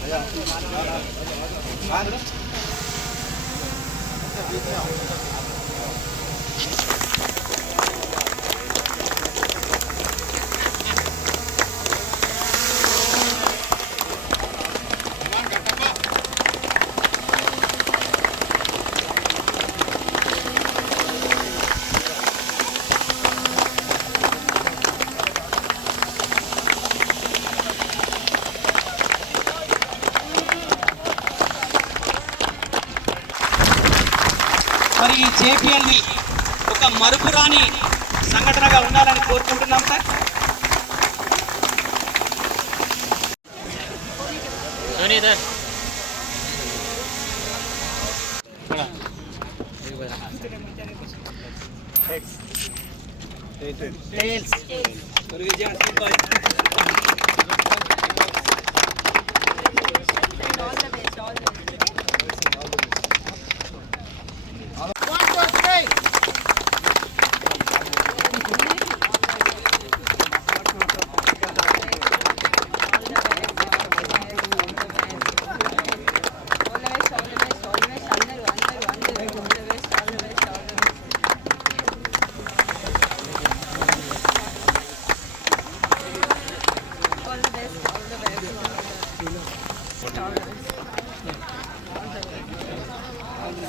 Thank you. ఈ జేపీఎల్ని ఒక మరుపురాని సంఘటనగా ఉండాలని కోరుకుంటున్నాం సార్ All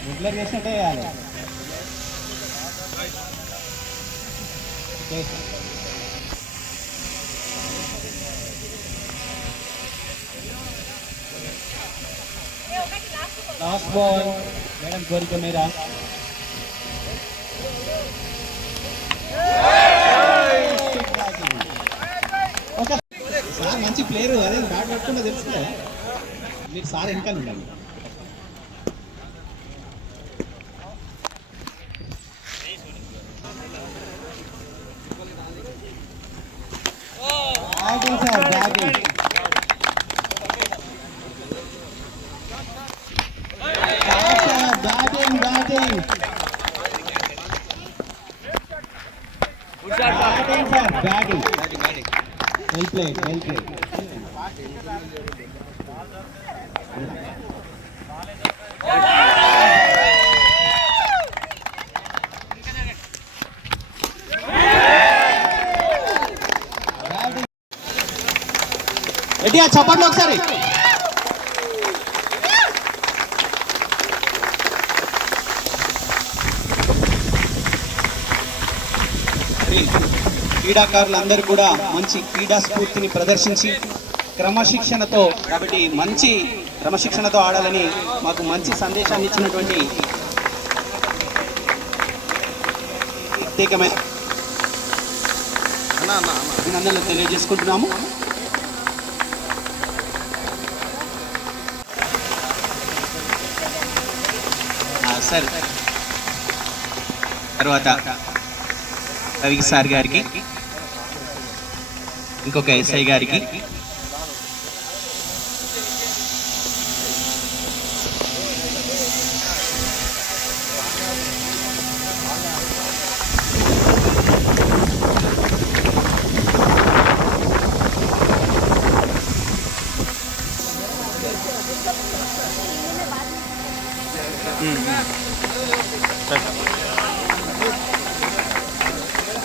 రెగ్యులర్ చేసినట్టే వేయాలి ఓకే. లాస్ట్ బాల్ మేడం కోరిక మీరా మంచి ప్లేయర్ అదే బ్యాట్ పట్టుకుంటే తెలుస్తుంది మీరు సార్ వెనకాల ఉండాలి sir batting batting batting sir batting well played చప్పట్లు ఒకసారి. క్రీడాకారులందరూ కూడా మంచి క్రీడా స్ఫూర్తిని ప్రదర్శించి క్రమశిక్షణతో కాబట్టి మంచి క్రమశిక్షణతో ఆడాలని మాకు మంచి సందేశాన్ని ఇచ్చినటువంటి ప్రత్యేకమైన అభినందనలు తెలియజేసుకుంటున్నాము. సార్. తర్వాత రవి సార్ గారికి ఇంకొక ఎస్ఐ గారికి.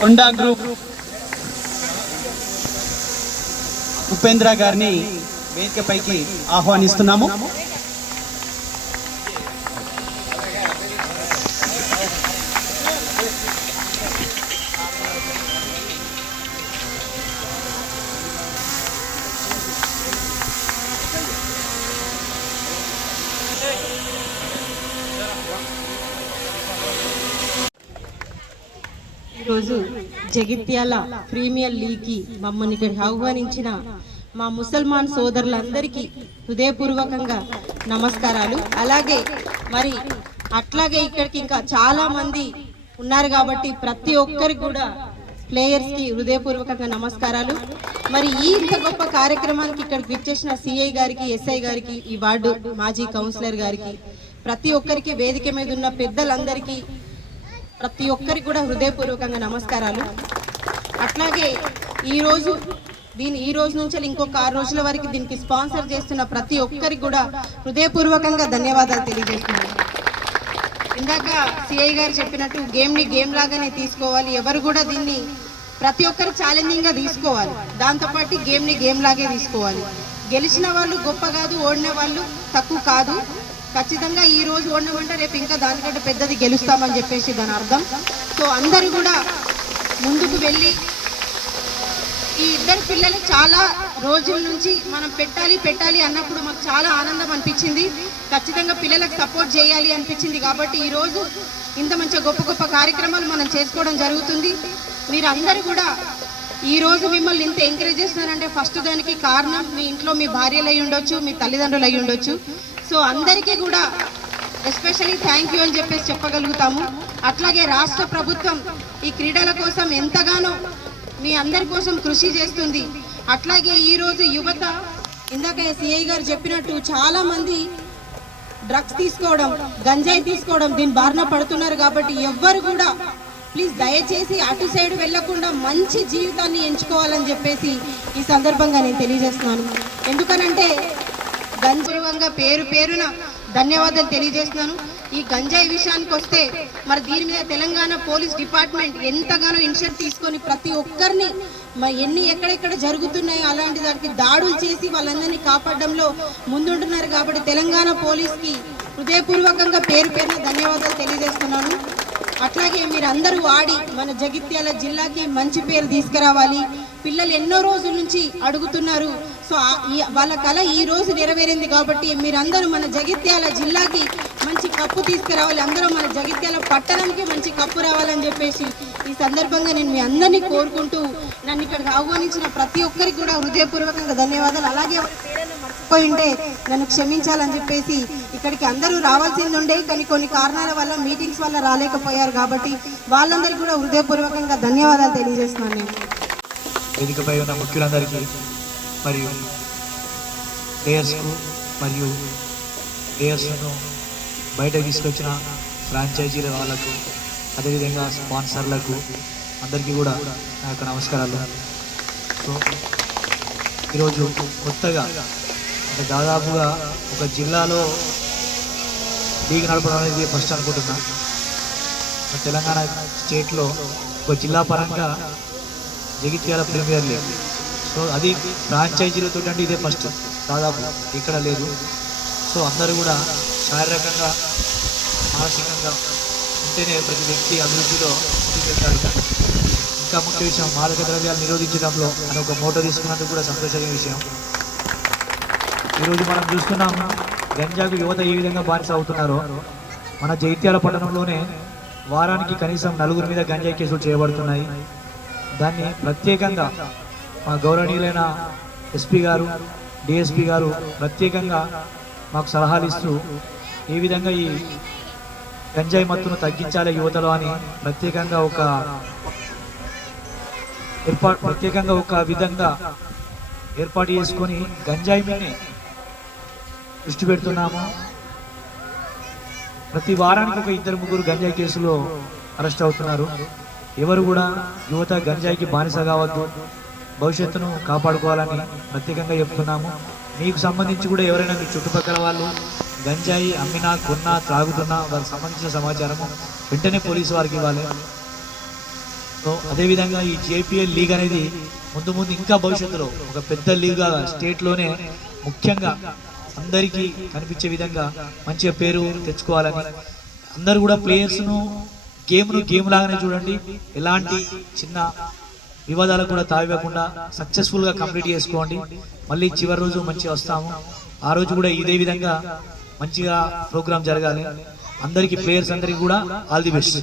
Honda group. ఉపేంద్ర గారిని వేదికపైకి ఆహ్వానిస్తున్నాము. ఈరోజు జగిత్యాల ప్రీమియర్ లీగ్కి మమ్మల్ని ఇక్కడికి ఆహ్వానించిన మా ముసల్మాన్ సోదరులందరికీ హృదయపూర్వకంగా నమస్కారాలు. అలాగే మరి అట్లాగే ఇక్కడికి ఇంకా చాలా మంది ఉన్నారు కాబట్టి ప్రతి ఒక్కరికి కూడా ప్లేయర్స్కి హృదయపూర్వకంగా నమస్కారాలు. మరి ఈ ఇంత గొప్ప కార్యక్రమానికి ఇక్కడికి విచ్చేసిన సిఐ గారికి ఎస్ఐ గారికి ఈ వార్డు మాజీ కౌన్సిలర్ గారికి ప్రతి ఒక్కరికి వేదిక మీద ఉన్న పెద్దలందరికీ ప్రతి ఒక్కరికి కూడా హృదయపూర్వకంగా నమస్కారాలు. అట్లాగే ఈరోజు దీని ఈ రోజు నుంచి ఇంకొక ఆరు రోజుల వరకు దీనికి స్పాన్సర్ చేస్తున్న ప్రతి ఒక్కరికి కూడా హృదయపూర్వకంగా ధన్యవాదాలు తెలియజేస్తున్నాను. ఇందాక సిఐ గారు చెప్పినట్టు గేమ్ని గేమ్ లాగానే తీసుకోవాలి. ఎవరు కూడా దీన్ని ప్రతి ఒక్కరు ఛాలెంజింగ్గా తీసుకోవాలి. దాంతోపాటు గేమ్ని గేమ్ లాగే తీసుకోవాలి. గెలిచిన వాళ్ళు గొప్ప కాదు ఓడిన వాళ్ళు తక్కువ కాదు. ఖచ్చితంగా ఈ రోజు ఓడినామంటే రేపు ఇంకా దానికంటే పెద్దది గెలుస్తామని చెప్పేసి దాని అర్థం. సో అందరూ కూడా ముందుకు వెళ్ళి ఈ ఇద్దరు పిల్లలు చాలా రోజుల నుంచి మనం పెట్టాలి పెట్టాలి అన్నప్పుడు మాకు చాలా ఆనందం అనిపించింది. ఖచ్చితంగా పిల్లలకు సపోర్ట్ చేయాలి అనిపించింది కాబట్టి ఈరోజు ఇంత మంచి గొప్ప గొప్ప కార్యక్రమాలు మనం చేసుకోవడం జరుగుతుంది. మీరు అందరూ కూడా ఈ రోజు మిమ్మల్ని ఇంత ఎంకరేజ్ చేస్తున్నారంటే ఫస్ట్ దానికి కారణం మీ ఇంట్లో మీ భార్యలు అయి ఉండొచ్చు మీ తల్లిదండ్రులు అయి ఉండొచ్చు. సో అందరికీ కూడా ఎస్పెషల్లీ థ్యాంక్ యూ అని చెప్పేసి చెప్పగలుగుతాము. అట్లాగే రాష్ట్ర ప్రభుత్వం ఈ క్రీడల కోసం ఎంతగానో మీ అందరి కోసం కృషి చేస్తుంది. అట్లాగే ఈరోజు యువత ఇందాక సిఐ గారు చెప్పినట్టు చాలా మంది డ్రగ్స్ తీసుకోవడం గంజాయి తీసుకోవడం దీని బారిన పడుతున్నారు కాబట్టి ఎవ్వరు కూడా ప్లీజ్ దయచేసి అటు సైడ్ వెళ్ళకుండా మంచి జీవితాన్ని ఎంచుకోవాలని చెప్పేసి ఈ సందర్భంగా నేను తెలియజేస్తున్నాను. ఎందుకనంటే గంజర్వంగా పేరు పేరున ధన్యవాదాలు తెలియజేస్తున్నాను. ఈ గంజాయి విషయానికి వస్తే మరి దీని మీద తెలంగాణ పోలీస్ డిపార్ట్మెంట్ ఎంతగానో ఇనిషియేటివ్ తీసుకొని ప్రతి ఒక్కరిని మరి ఎన్ని ఎక్కడెక్కడ జరుగుతున్నాయో అలాంటి దానికి దాడులు చేసి వాళ్ళందరినీ కాపాడడంలో ముందుంటున్నారు కాబట్టి తెలంగాణ పోలీస్కి హృదయపూర్వకంగా పేరు పేరున ధన్యవాదాలు తెలియజేస్తున్నాను. అట్లాగే మీరు అందరూ ఆడి మన జగిత్యాల జిల్లాకి మంచి పేరు తీసుకురావాలి. పిల్లలు ఎన్నో రోజుల నుంచి అడుగుతున్నారు. సో ఈ- వాళ్ళ కళ ఈ రోజు నెరవేరింది కాబట్టి మీరందరూ మన జగిత్యాల జిల్లాకి మంచి కప్పు తీసుకురావాలి. అందరూ మన జగిత్యాల పట్టణంకి మంచి కప్పు రావాలని చెప్పేసి ఈ సందర్భంగా నేను మీ అందరినీ కోరుకుంటూ నన్ను ఇక్కడికి ఆహ్వానించిన ప్రతి ఒక్కరికి కూడా హృదయపూర్వకంగా ధన్యవాదాలు. అలాగే పోయింటే నన్ను క్షమించాలని చెప్పేసి ఇక్కడికి అందరూ రావాల్సింది ఉండే కానీ కొన్ని కారణాల వల్ల మీటింగ్స్ వల్ల రాలేకపోయారు కాబట్టి వాళ్ళందరికీ కూడా హృదయపూర్వకంగా ధన్యవాదాలు తెలియజేస్తున్నాను నేను. వేదికపై ఉన్న ముఖ్యులందరికీ మరియు ప్లేయర్స్కు మరియు ప్లేయర్స్ను బయట తీసుకొచ్చిన ఫ్రాంచైజీల వాళ్ళకు అదేవిధంగా స్పాన్సర్లకు అందరికీ కూడా నా యొక్క నమస్కారాలు. సో ఈరోజు కొత్తగా అంటే దాదాపుగా ఒక జిల్లాలో లీగ్ నడపడం అనేది ఫస్ట్ అనుకుంటున్నా. తెలంగాణ స్టేట్లో ఒక జిల్లా పరంగా జగిత్యాల ప్రీమియర్ లీగ్. సో అది ఫ్రాంచైజీలతో అంటే ఇదే ఫస్ట్. దాదాపు ఇక్కడ లేదు. సో అందరూ కూడా శారీరకంగా మానసికంగా ఉంటేనే ప్రతి వ్యక్తి అభివృద్ధిలో ముందుకు ఇంకా ముఖ్య విషయం మాదక ద్రవ్యాలు నిరోధించడంలో అని ఒక మోటో తీసుకున్నందుకు కూడా సంతోషమైన విషయం. ఈరోజు మనం చూస్తున్నాం గంజాకు యువత ఏ విధంగా బానిస అవుతున్నారో మన జైత్యాల పట్టణంలోనే వారానికి కనీసం నలుగురి మీద గంజా కేసులు చేయబడుతున్నాయి. దాన్ని ప్రత్యేకంగా మా గౌరవనీయులైన ఎస్పీ గారు డిఎస్పి గారు ప్రత్యేకంగా మాకు సలహాలు ఇస్తూ ఏ విధంగా ఈ గంజాయి మత్తును తగ్గించాలి యువతలో అని ప్రత్యేకంగా ఒక ఏర్పాటు ప్రత్యేకంగా ఒక విధంగా ఏర్పాటు చేసుకొని గంజాయి మీదనే దృష్టి పెడుతున్నాము. ప్రతి వారానికి ఒక ఇద్దరు ముగ్గురు గంజాయి కేసులో అరెస్ట్ అవుతున్నారు. ఎవరు కూడా యువత గంజాయికి బానిస కావద్దు భవిష్యత్తును కాపాడుకోవాలని ప్రత్యేకంగా చెప్తున్నాము. మీకు సంబంధించి కూడా ఎవరైనా మీ చుట్టుపక్కల వాళ్ళు గంజాయి అమ్మినా కొన్నా త్రాగుతున్నా వారికి సంబంధించిన సమాచారము వెంటనే పోలీసు వారికి ఇవ్వాలి. సో అదేవిధంగా ఈ జేపీఎల్ లీగ్ అనేది ముందు ముందు ఇంకా భవిష్యత్తులో ఒక పెద్ద లీగ్గా స్టేట్లోనే ముఖ్యంగా అందరికీ కనిపించే విధంగా మంచిగా పేరు తెచ్చుకోవాలని అందరూ కూడా ప్లేయర్స్ను గేమ్ను గేమ్ లాగానే చూడండి. ఎలాంటి చిన్న వివాదాలకు కూడా తావివ్వకుండా సక్సెస్ఫుల్గా కంప్లీట్ చేసుకోండి. మళ్ళీ చివరి రోజు మంచిగా వస్తాము. ఆ రోజు కూడా ఇదే విధంగా మంచిగా ప్రోగ్రామ్ జరగాలి. అందరికీ ప్లేయర్స్ అందరికీ కూడా ఆల్ ది బెస్ట్.